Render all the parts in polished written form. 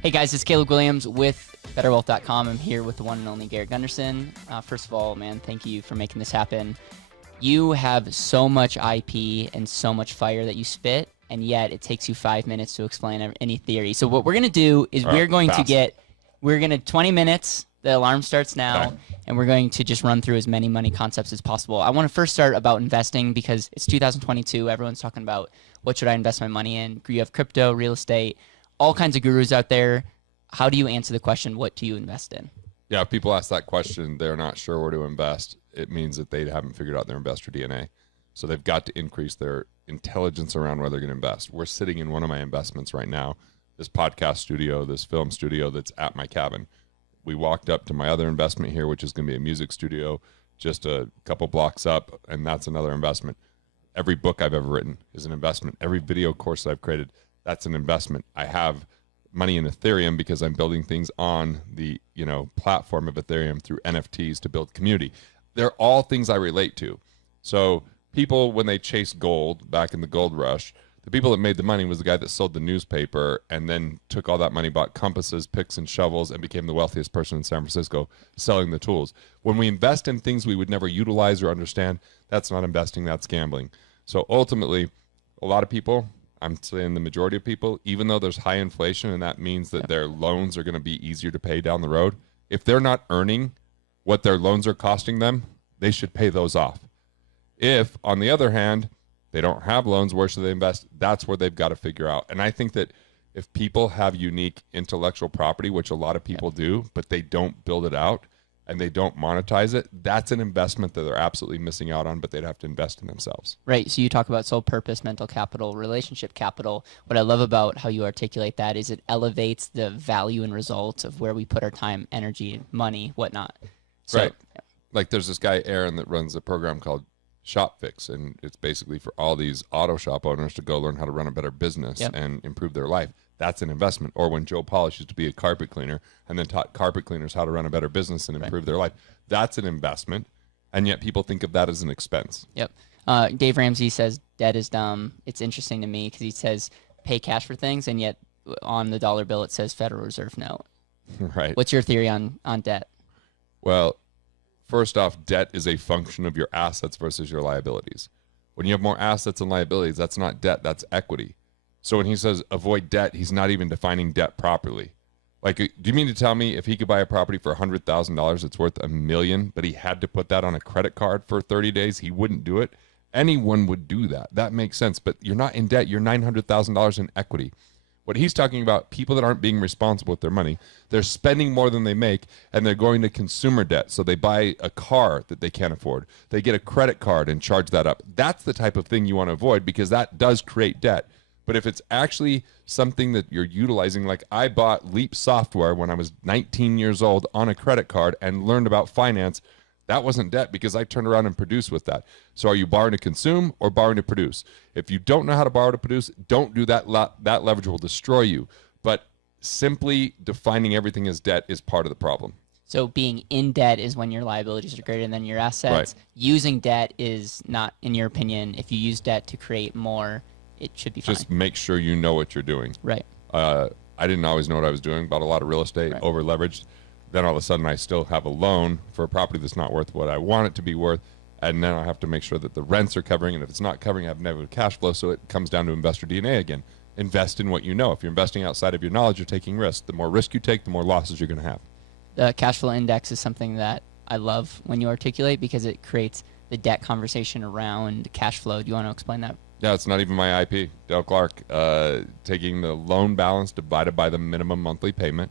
Hey guys, it's Caleb Guilliams with BetterWealth.com. I'm here with the one and only Garret Gunderson. First of all, man, thank you for making this happen. You have so much IP and so much fire that you spit, and yet it takes you 5 minutes to explain any theory. So what we're going to do is we're going to 20 minutes. The alarm starts now, and we're going to just run through as many money concepts as possible. I want to first start about investing because it's 2022. Everyone's talking about what should I invest my money in. You have crypto, real estate, all kinds of gurus out there. How do you answer the question, what do you invest in? Yeah, if people ask that question, they're not sure where to invest. It means that they haven't figured out their investor DNA. So they've got to increase their intelligence around where they're going to invest. We're sitting in one of my investments right now, this podcast studio, this film studio that's at my cabin. We walked up to my other investment here, which is going to be a music studio just a couple blocks up, and that's another investment. Every book I've ever written is an investment. Every video course I've created, that's an investment. I have money in Ethereum because I'm building things on the platform of Ethereum through NFTs to build community. They're all things I relate to. So people, when they chase gold back in the gold rush, the people that made the money was the guy that sold the newspaper and then took all that money, bought compasses, picks, and shovels, and became the wealthiest person in San Francisco selling the tools. When we invest in things we would never utilize or understand, that's not investing, that's gambling. So ultimately, a lot of people, I'm saying the majority of people, even though there's high inflation and that means that their loans are going to be easier to pay down the road, if they're not earning what their loans are costing them, they should pay those off. If, on the other hand, they don't have loans, where should they invest? That's where they've got to figure out. And I think that if people have unique intellectual property, which a lot of people do, but they don't build it out and they don't monetize it, that's an investment that they're absolutely missing out on, but they'd have to invest in themselves. Right. So you talk about soul purpose, mental capital, relationship capital. What I love about how you articulate that is it elevates the value and results of where we put our time, energy, money, whatnot. So, right. Like there's this guy, Aaron, that runs a program called Shop Fix, and it's basically for all these auto shop owners to go learn how to run a better business and improve their life. That's an investment. Or when Joe Polish used to be a carpet cleaner and then taught carpet cleaners how to run a better business and improve their life. That's an investment, and yet people think of that as an expense. Yep. Dave Ramsey says debt is dumb. It's interesting to me because he says pay cash for things, and yet on the dollar bill it says Federal Reserve note. Right. What's your theory on debt? Well, first off, debt is a function of your assets versus your liabilities. When you have more assets and liabilities, that's not debt, that's equity. So when he says avoid debt, he's not even defining debt properly. Like, do you mean to tell me if he could buy a property for $100,000 it's worth $1 million, but he had to put that on a credit card for 30 days, he wouldn't do it? Anyone would do that. That makes sense, but you're not in debt. You're $900,000 in equity. What he's talking about, people that aren't being responsible with their money, they're spending more than they make, and they're going to consumer debt. So they buy a car that they can't afford. They get a credit card and charge that up. That's the type of thing you want to avoid because that does create debt. But if it's actually something that you're utilizing, like I bought Leap software when I was 19 years old on a credit card and learned about finance, that wasn't debt because I turned around and produced with that. So are you borrowing to consume or borrowing to produce? If you don't know how to borrow to produce, don't do that. That leverage will destroy you. But simply defining everything as debt is part of the problem. So being in debt is when your liabilities are greater than your assets. Right. Using debt is not, in your opinion, if you use debt to create more, it should be fine. Just make sure you know what you're doing. Right. I didn't always know what I was doing. Bought a lot of real estate, over leveraged. Then all of a sudden I still have a loan for a property that's not worth what I want it to be worth. And then I have to make sure that the rents are covering. And if it's not covering, I have negative cash flow. So it comes down to investor DNA again. Invest in what you know. If you're investing outside of your knowledge, you're taking risk. The more risk you take, the more losses you're going to have. The cash flow index is something that I love when you articulate because it creates the debt conversation around cash flow. Do you want to explain that? Yeah, it's not even my IP. Dale Clark, taking the loan balance divided by the minimum monthly payment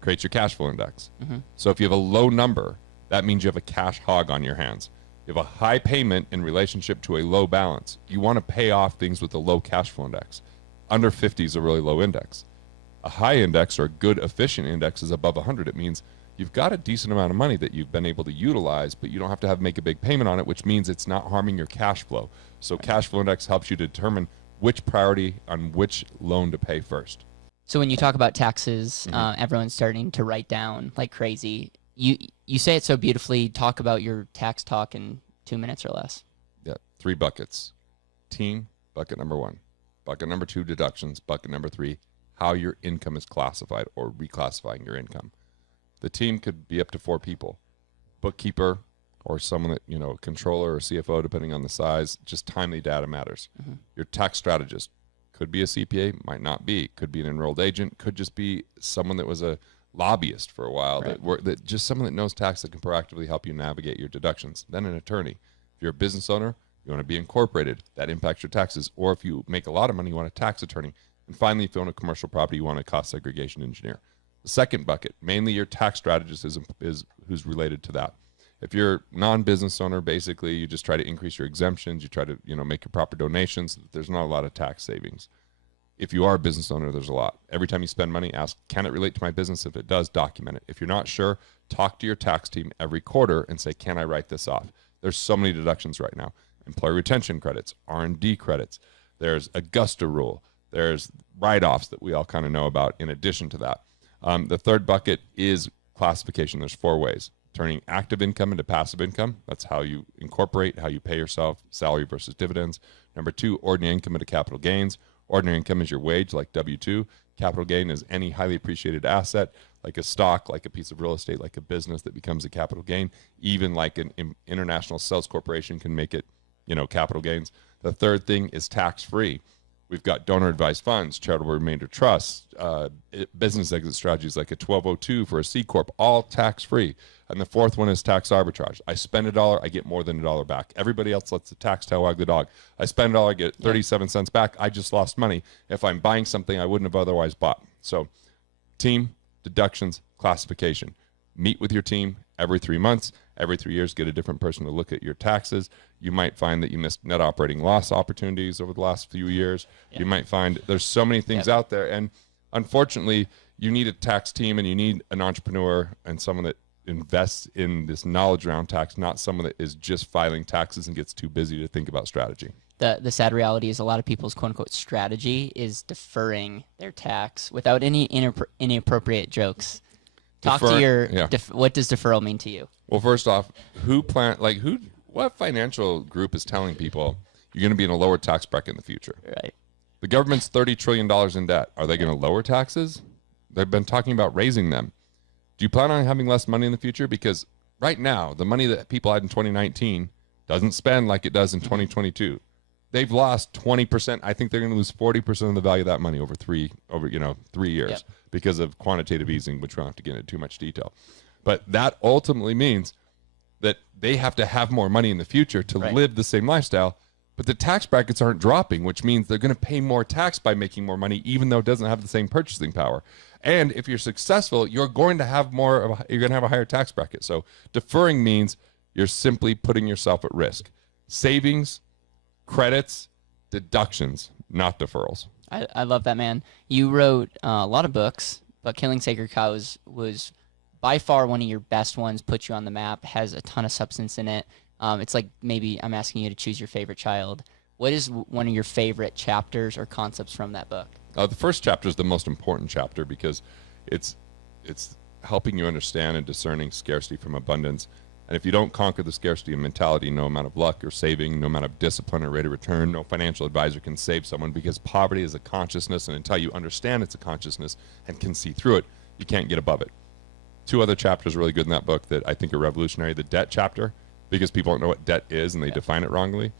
creates your cash flow index. Mm-hmm. So if you have a low number, that means you have a cash hog on your hands. You have a high payment in relationship to a low balance. You want to pay off things with a low cash flow index. Under 50 is a really low index. A high index or a good efficient index is above 100. It means you've got a decent amount of money that you've been able to utilize, but you don't have to make a big payment on it, which means it's not harming your cash flow. So cash flow index helps you determine which priority on which loan to pay first. So when you talk about taxes, everyone's starting to write down like crazy. You say it so beautifully. Talk about your tax talk in 2 minutes or less. Yeah, 3 buckets. Team, bucket number 1. Bucket number 2, deductions. Bucket number 3, how your income is classified or reclassifying your income. The team could be up to 4 people, bookkeeper or someone that, you know, controller or CFO, depending on the size. Just timely data matters. Your tax strategist could be a CPA, might not be, could be an enrolled agent, could just be someone that was a lobbyist for a while, that just someone that knows tax that can proactively help you navigate your deductions. Then an attorney. If you're a business owner, you want to be incorporated, that impacts your taxes. Or if you make a lot of money, you want a tax attorney. And finally, if you own a commercial property, you want a cost segregation engineer. The second bucket, mainly your tax strategist is who's related to that. If you're non-business owner, basically you just try to increase your exemptions, you try to, you know, make your proper donations. There's not a lot of tax savings. If you are a business owner, there's a lot. Every time you spend money, ask, can it relate to my business? If it does, document it. If you're not sure, talk to your tax team every quarter and say, can I write this off? There's so many deductions right now. Employee retention credits, R&D credits. There's Augusta rule. There's write-offs that we all kind of know about in addition to that. The third bucket is classification. There's 4 ways. Turning active income into passive income. That's how you incorporate, how you pay yourself, salary versus dividends. Number 2, ordinary income into capital gains. Ordinary income is your wage, like W-2. Capital gain is any highly appreciated asset, like a stock, like a piece of real estate, like a business that becomes a capital gain. Even like an international sales corporation can make it, you know, capital gains. The third thing is tax-free. We've got donor-advised funds, charitable remainder trusts, business exit strategies like a 1202 for a C Corp, all tax-free. And the fourth one is tax arbitrage. I spend $1, I get more than $1 back. Everybody else lets the tax tail wag the dog. I spend $1, I get 37 cents back. I just lost money if I'm buying something I wouldn't have otherwise bought. So team, deductions, classification. Meet with your team every 3 months. Every 3 years, get a different person to look at your taxes. You might find that you missed net operating loss opportunities over the last few years. You might find there's so many things out there. And unfortunately, you need a tax team and you need an entrepreneur and someone that invests in this knowledge around tax, not someone that is just filing taxes and gets too busy to think about strategy. The sad reality is a lot of people's quote-unquote strategy is deferring their tax without any inappropriate jokes. Talk to your, what does deferral mean to you? Well, first off, what financial group is telling people you're going to be in a lower tax bracket in the future? Right. The government's $30 trillion in debt. Are they going to lower taxes? They've been talking about raising them. Do you plan on having less money in the future? Because right now, the money that people had in 2019 doesn't spend like it does in 2022. They've lost 20%. I think they're going to lose 40% of the value of that money over 3 years because of quantitative easing, which we don't have to get into too much detail. But that ultimately means that they have to have more money in the future to live the same lifestyle. But the tax brackets aren't dropping, which means they're going to pay more tax by making more money, even though it doesn't have the same purchasing power. And if you're successful, you're going to have a higher tax bracket. So deferring means you're simply putting yourself at risk. Savings, credits, deductions, not deferrals. I love that, man. You wrote a lot of books, but Killing Sacred Cows was by far one of your best ones, put you on the map, has a ton of substance in it. It's like maybe I'm asking you to choose your favorite child. What is one of your favorite chapters or concepts from that book? The first chapter is the most important chapter because it's helping you understand and discerning scarcity from abundance. And if you don't conquer the scarcity mentality, no amount of luck or saving, no amount of discipline or rate of return, no financial advisor can save someone, because poverty is a consciousness, and until you understand it's a consciousness and can see through it, you can't get above it. 2 other chapters really good in that book that I think are revolutionary. The debt chapter, because people don't know what debt is and they define it wrongly,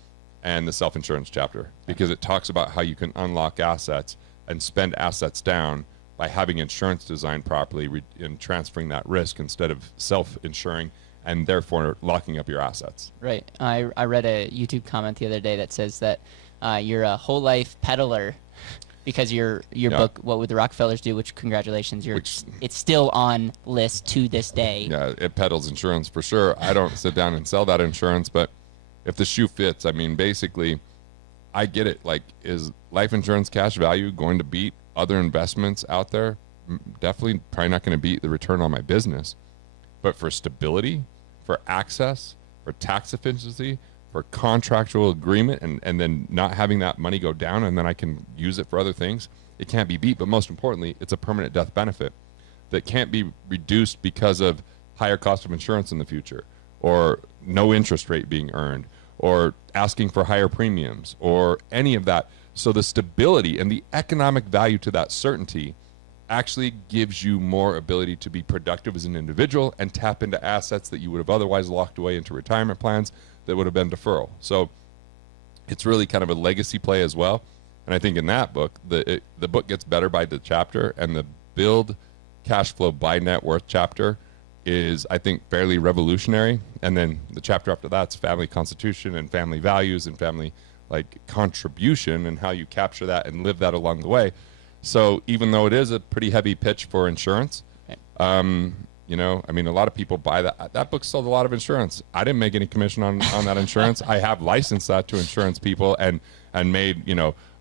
and the self-insurance chapter, because it talks about how you can unlock assets and spend assets down by having insurance designed properly and transferring that risk instead of self-insuring and therefore locking up your assets. Right. I read a YouTube comment the other day that says that you're a whole life peddler because your book, What Would the Rockefellers Do, which congratulations, it's still on list to this day. Yeah, it peddles insurance for sure. I don't sit down and sell that insurance, but if the shoe fits, I mean, basically, I get it. Like, is life insurance cash value going to beat other investments out there? Definitely probably not going to beat the return on my business. But for stability, for access, for tax efficiency, for contractual agreement, and then not having that money go down and then I can use it for other things, it can't be beat. But most importantly, it's a permanent death benefit that can't be reduced because of higher cost of insurance in the future, or no interest rate being earned, or asking for higher premiums, or any of that. So the stability and the economic value to that certainty actually gives you more ability to be productive as an individual and tap into assets that you would have otherwise locked away into retirement plans that would have been deferral. So it's really kind of a legacy play as well. And I think in that book, the book gets better by the chapter, and the build cash flow by net worth chapter is, I think, fairly revolutionary. And then the chapter after that's family constitution and family values and family contribution and how you capture that and live that along the way. So even though it is a pretty heavy pitch for insurance, a lot of people buy that. That book sold a lot of insurance. I didn't make any commission on that insurance. I have licensed that to insurance people and made,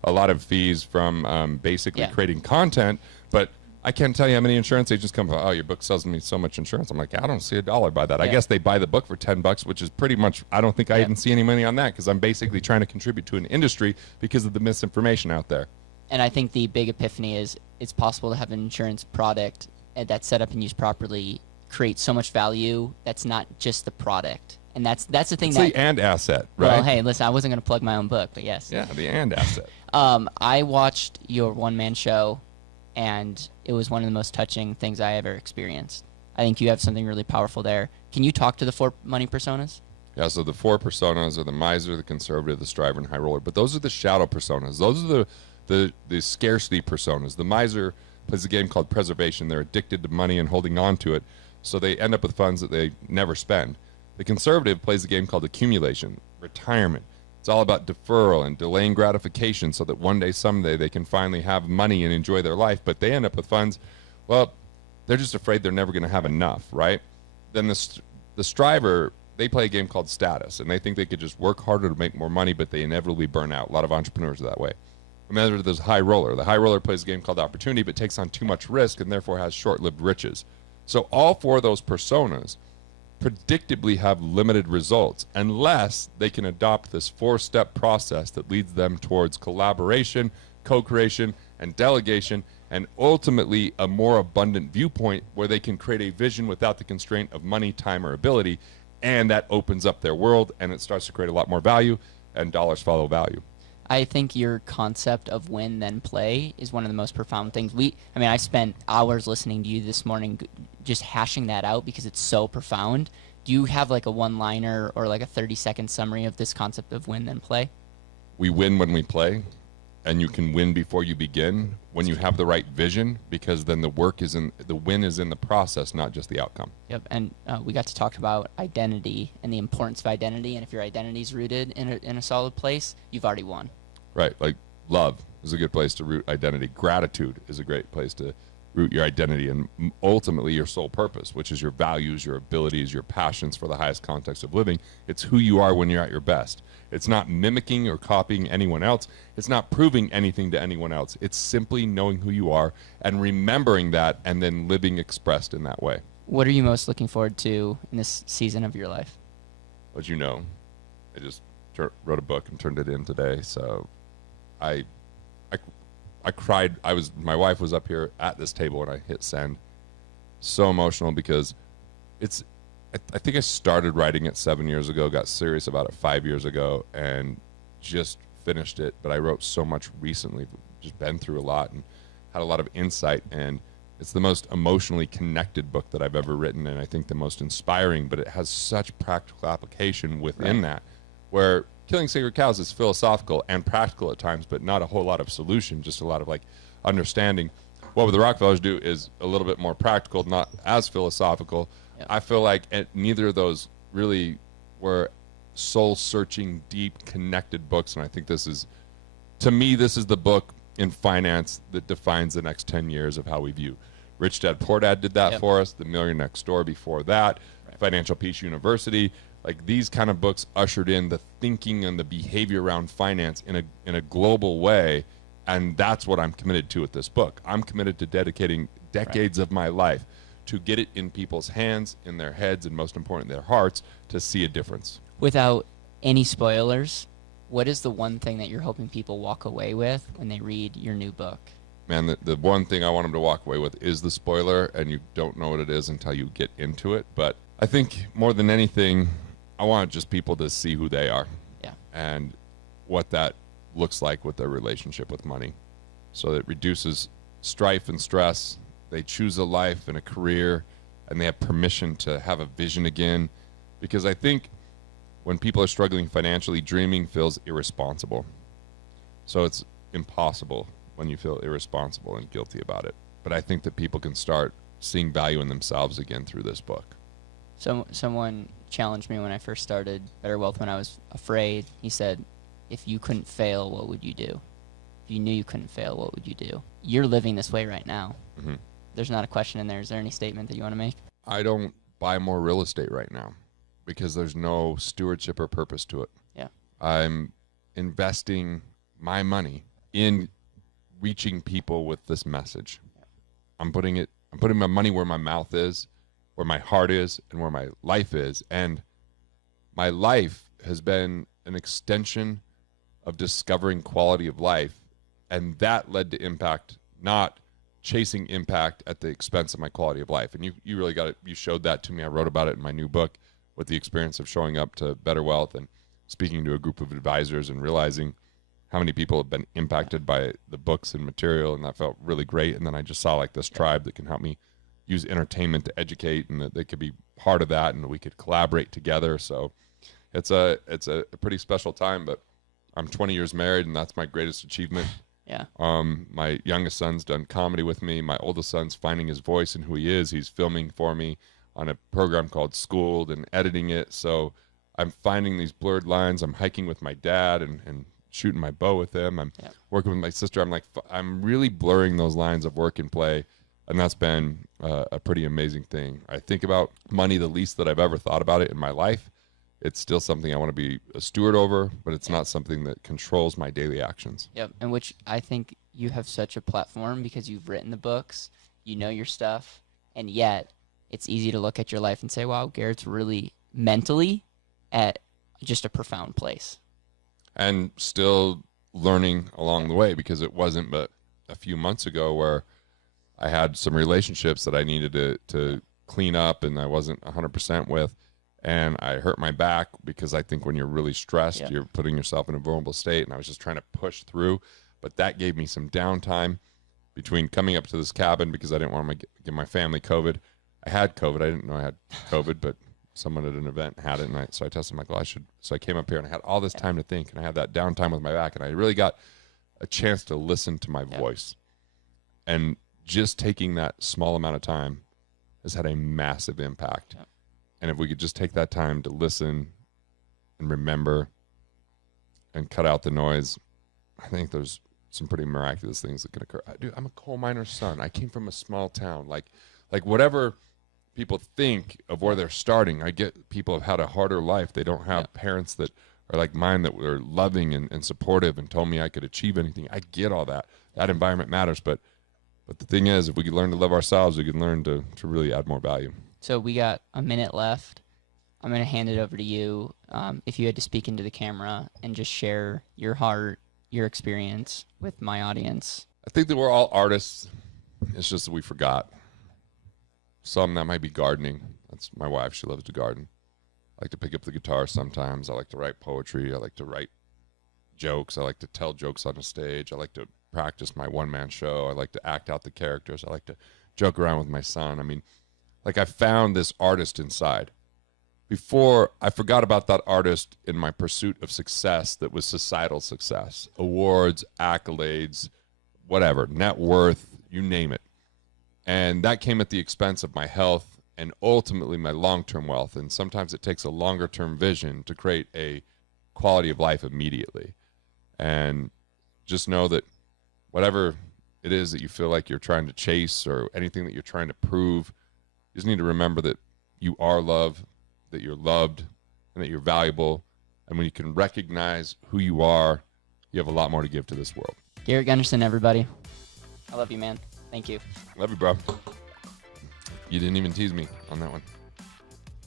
a lot of fees from basically creating content. But I can't tell you how many insurance agents come, oh, your book sells me so much insurance. I'm like, I don't see a dollar by that. I guess they buy the book for $10, which is pretty much, I don't think I even see any money on that, because I'm basically trying to contribute to an industry because of the misinformation out there. And I think the big epiphany is it's possible to have an insurance product that's set up and used properly, create so much value that's not just the product. And that's the thing. It's the and asset, right? Well, hey, listen, I wasn't going to plug my own book, but yes. Yeah, the and asset. I watched your one-man show, and it was one of the most touching things I ever experienced. I think you have something really powerful there. Can you talk to the 4 money personas? Yeah, so the 4 personas are the miser, the conservative, the striver, and high roller. But those are the shadow personas. Those are the scarcity personas. The miser plays a game called preservation. They're addicted to money and holding on to it, so they end up with funds that they never spend. The conservative plays a game called accumulation, retirement. It's all about deferral and delaying gratification so that one day, someday, they can finally have money and enjoy their life, but they end up with funds, well, they're just afraid they're never going to have enough, right? Then the striver, they play a game called status, and they think they could just work harder to make more money, but they inevitably burn out. A lot of entrepreneurs are that way. And then there's high roller. The high roller plays a game called opportunity, but takes on too much risk and therefore has short-lived riches. So all 4 of those personas predictably have limited results unless they can adopt this 4-step process that leads them towards collaboration, co-creation, and delegation, and ultimately a more abundant viewpoint where they can create a vision without the constraint of money, time, or ability, and that opens up their world, and it starts to create a lot more value, and dollars follow value. I think your concept of win then play is one of the most profound things. I spent hours listening to you this morning just hashing that out because it's so profound. Do you have like a one-liner or like a 30-second summary of this concept of win then play? We win when we play, and you can win before you begin when you have the right vision, because then the win is in the process, not just the outcome. Yep, and we got to talk about identity and the importance of identity, and if your identity is rooted in a solid place, you've already won. Right, like love is a good place to root identity. Gratitude is a great place to root your identity, and ultimately your sole purpose, which is your values, your abilities, your passions for the highest context of living. It's who you are when you're at your best. It's not mimicking or copying anyone else. It's not proving anything to anyone else. It's simply knowing who you are and remembering that and then living expressed in that way. What are you most looking forward to in this season of your life? As you know, I just wrote a book and turned it in today, so I cried. My wife was up here at this table when I hit send. So emotional because I think I started writing it 7 years ago, got serious about it 5 years ago, and just finished it. But I wrote so much recently, just been through a lot and had a lot of insight. And it's the most emotionally connected book that I've ever written, and I think the most inspiring, but it has such practical application within that, where killing sacred cows is philosophical and practical at times, but not a whole lot of solution, just a lot of understanding. What the Rockefellers do is a little bit more practical, not as philosophical. Yep. I feel like neither of those really were soul-searching, deep, connected books, and I think this is the book in finance that defines the next 10 years of how we view. Rich Dad, Poor Dad did that for us, The Millionaire Next Door before that, Financial Peace University. These kind of books ushered in the thinking and the behavior around finance in a global way, and that's what I'm committed to with this book. I'm committed to dedicating decades of my life to get it in people's hands, in their heads, and most important, their hearts, to see a difference. Without any spoilers, what is the one thing that you're hoping people walk away with when they read your new book? Man, the one thing I want them to walk away with is the spoiler, and you don't know what it is until you get into it. But I think more than anything, I want just people to see who they are, and what that looks like with their relationship with money. So it reduces strife and stress. They choose a life and a career, and they have permission to have a vision again. Because I think when people are struggling financially, dreaming feels irresponsible. So it's impossible when you feel irresponsible and guilty about it. But I think that people can start seeing value in themselves again through this book. So someone challenged me when I first started Better Wealth when I was afraid. He said, if you couldn't fail, what would you do? If you knew you couldn't fail, what would you do? You're living this way right now. Mm-hmm. There's not a question in there. Is there any statement that you want to make? I don't buy more real estate right now because there's no stewardship or purpose to it. Yeah. I'm investing my money in reaching people with this message. I'm putting my money where my mouth is, where my heart is, and where my life is. And my life has been an extension of discovering quality of life. And that led to impact, not chasing impact at the expense of my quality of life. And you really got it. You showed that to me. I wrote about it in my new book with the experience of showing up to Better Wealth and speaking to a group of advisors and realizing how many people have been impacted by the books and material. And that felt really great. And then I just saw like this tribe that can help me use entertainment to educate, and that they could be part of that, and we could collaborate together. So it's a pretty special time, but I'm 20 years married, and that's my greatest achievement. Yeah. My youngest son's done comedy with me. My oldest son's finding his voice and who he is. He's filming for me on a program called Schooled and editing it. So I'm finding these blurred lines. I'm hiking with my dad and shooting my bow with him. I'm working with my sister. I'm really blurring those lines of work and play. And that's been a pretty amazing thing. I think about money the least that I've ever thought about it in my life. It's still something I want to be a steward over, but it's not something that controls my daily actions. Yep, and which I think you have such a platform because you've written the books, you know your stuff, and yet it's easy to look at your life and say, wow, Garrett's really mentally at just a profound place. And still learning along the way, because it wasn't but a few months ago where I had some relationships that I needed to clean up and I wasn't 100% with. And I hurt my back because I think when you're really stressed, you're putting yourself in a vulnerable state. And I was just trying to push through. But that gave me some downtime between coming up to this cabin because I didn't want to give my family COVID. I had COVID. I didn't know I had COVID, but someone at an event had it. And so I tested, well, I should. So I came up here and I had all this time to think. And I had that downtime with my back. And I really got a chance to listen to my voice. And just taking that small amount of time has had a massive impact. And if we could just take that time to listen and remember and cut out the noise, I think there's some pretty miraculous things that can occur. Dude, I'm a coal miner's son. I came from a small town. Like whatever people think of where they're starting, I get people have had a harder life. They don't have parents that are like mine that were loving and supportive and told me I could achieve anything. I get all that. That environment matters. But the thing is, if we could learn to love ourselves, we can learn to really add more value. So we got a minute left. I'm going to hand it over to you. If you had to speak into the camera and just share your heart, your experience with my audience. I think that we're all artists. It's just that we forgot. Some that might be gardening. That's my wife. She loves to garden. I like to pick up the guitar sometimes. I like to write poetry. I like to write jokes. I like to tell jokes on a stage. I like to practice my one-man show. I like to act out the characters. I like to joke around with my son. I mean, like I found this artist inside. Before, I forgot about that artist in my pursuit of success that was societal success. Awards, accolades, whatever, net worth, you name it. And that came at the expense of my health and ultimately my long-term wealth. And sometimes it takes a longer-term vision to create a quality of life immediately. And just know that whatever it is that you feel like you're trying to chase or anything that you're trying to prove, you just need to remember that you are loved, that you're loved, and that you're valuable. And when you can recognize who you are, you have a lot more to give to this world. Garret Gunderson, everybody. I love you, man. Thank you. Love you, bro. You didn't even tease me on that one.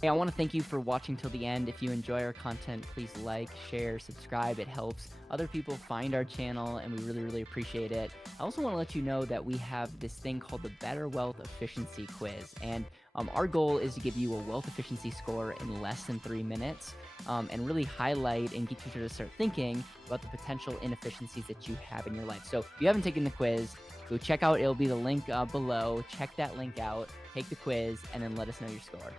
Hey, I want to thank you for watching till the end. If you enjoy our content, please like, share, subscribe. It helps other people find our channel, and we really, really appreciate it. I also want to let you know that we have this thing called the Better Wealth Efficiency Quiz, and our goal is to give you a wealth efficiency score in less than 3 minutes, and really highlight and get you to start thinking about the potential inefficiencies that you have in your life. So if you haven't taken the quiz, go check out, it'll be the link below. Check that link out, take the quiz, and then let us know your score.